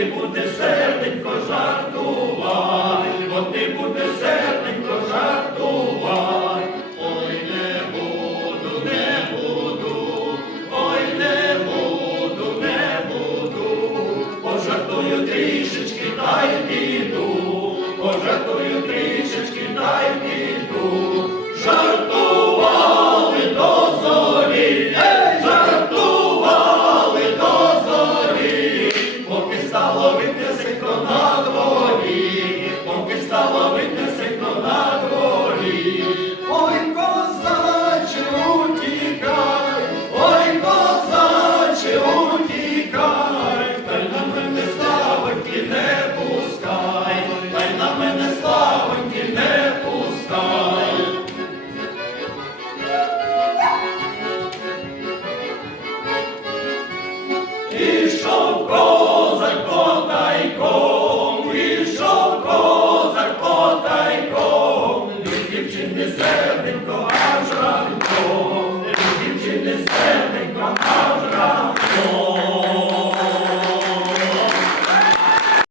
Ти будеш Ішов козак по тайком, ішов козак по тайком, від